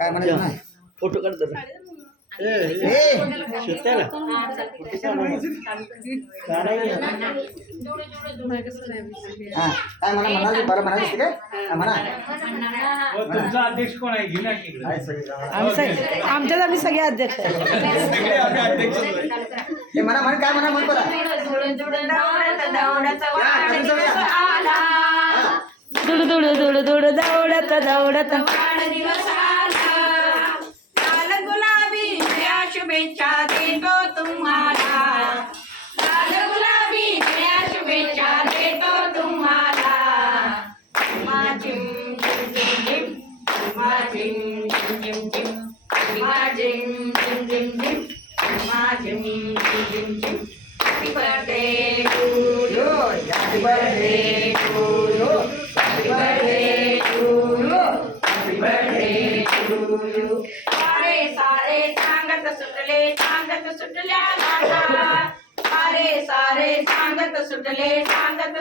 काय म्हणायचं नाही फोटो काढतो काय म्हणाली बरं म्हणाली काय म्हणा तुमचा अध्यक्ष कोण आहे घेऊन आमच्यात आम्ही सगळे अध्यक्ष म्हणा म्हण काय म्हणा म्हण बरं दुड दुड दुड दुड दौडत दौडत लाल गुलाबी या शुभेच्छा देतो तुम्हाला लाल गुलाबी या शुभेच्छा देतो तुम्हाला माझिम जिम जिम माझिम जिम जिम माझिम जिम जिम जिम माझिम जिम जिम Happy birthday to you, happy birthday to you, happy birthday to you, happy birthday to you. सारे सारे सांगत सुटल्या लाटा सारे सारे सांगत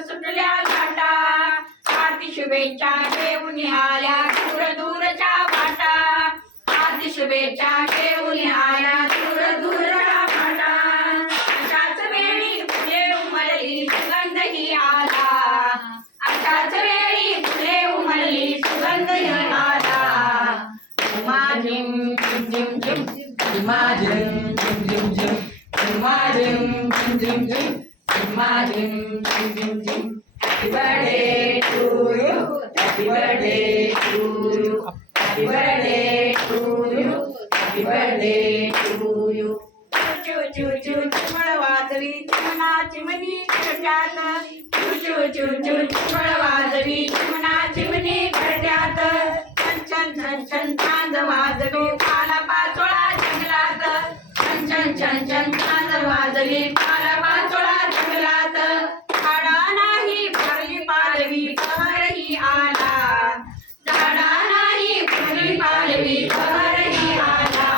सुटल्या लाटा आरती शुभेच्छा घेऊन आल्या दूर दूरच्या वाटा आरती शुभेच्छा घेऊन आल्या दूर दूरच्या वाटा अशाच वेळी फुले उमलली सुगंधही आला अशाच वेळी फुले उमलली सुगंधही आला माझिम जिम जिम जिम माझिम जिम जिम जिम माझिम जिम जिम जिम माझिम जिम जिम जिम Happy birthday to you, happy birthday to you, happy birthday to you, happy birthday to you. चू चू चू चिमळ वाजवी चिमणा चिमणी घरट्यात चू चू चू चू चिमळ वाजवी चिमणा चिमणी घरट्यात छन छन छन छन चांद वाजवी पाला पाचोळा जंगलात छन छन छन छन चांद वाजवी पाला पाचोळा जंगलात झाडा नाही भरली पालवी बहरही आला झाडा नाही भरली पालवी बहरही आला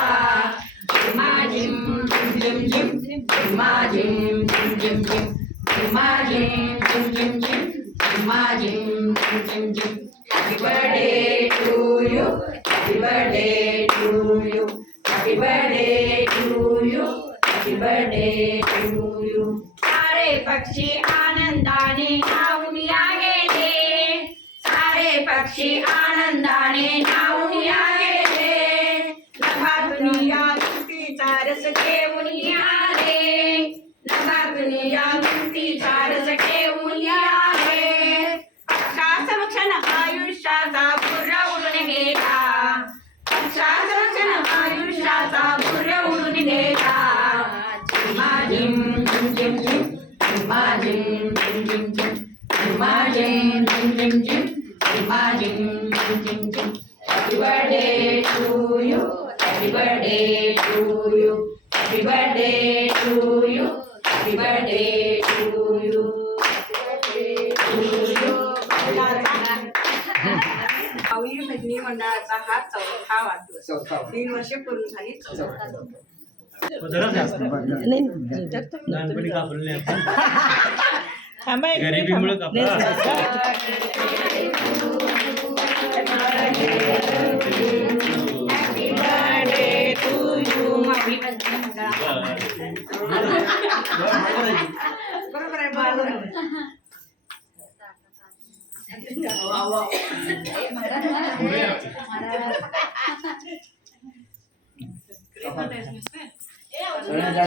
माझिम जिम जिम जिम माझिम जिम जिम जिम माझिम जिम जिम जिम माझिम जिम जिम जिम Happy birthday to you, happy birthday to you, happy birthday to you, happy birthday to you. सारे पक्षी आनंदाने नावून या गेले सारे पक्षी आनंदाने नावून या गेले नभातून या मुक्तीचा रस घेऊन आले नभातून या मुक्तीचा रस घेऊन आले पक्षा संरक्षण आयुष्याचा बुर्र उडून गेला पक्षा संरक्षण आयुष्याचा बुर्र उडून गेला माझिम जिम जिम जिम माझिम जिम जिम जिम माझिम जिम जिम जिम माझिम जिम जिम जिम Happy birthday to you, happy birthday to you, happy birthday to you, happy birthday to you, happy birthday to you. माऊली भजनी मंडळाचा हा चौथा वाढदिवस 3 वर्षे पूर्ण झाली लहानपणी कापलं नाही आपण. थांबा गरिबीमुळे कापलं. Happy birthday to you, माऊली भजनी मंडळा बरोबर आहे बरोबर आहे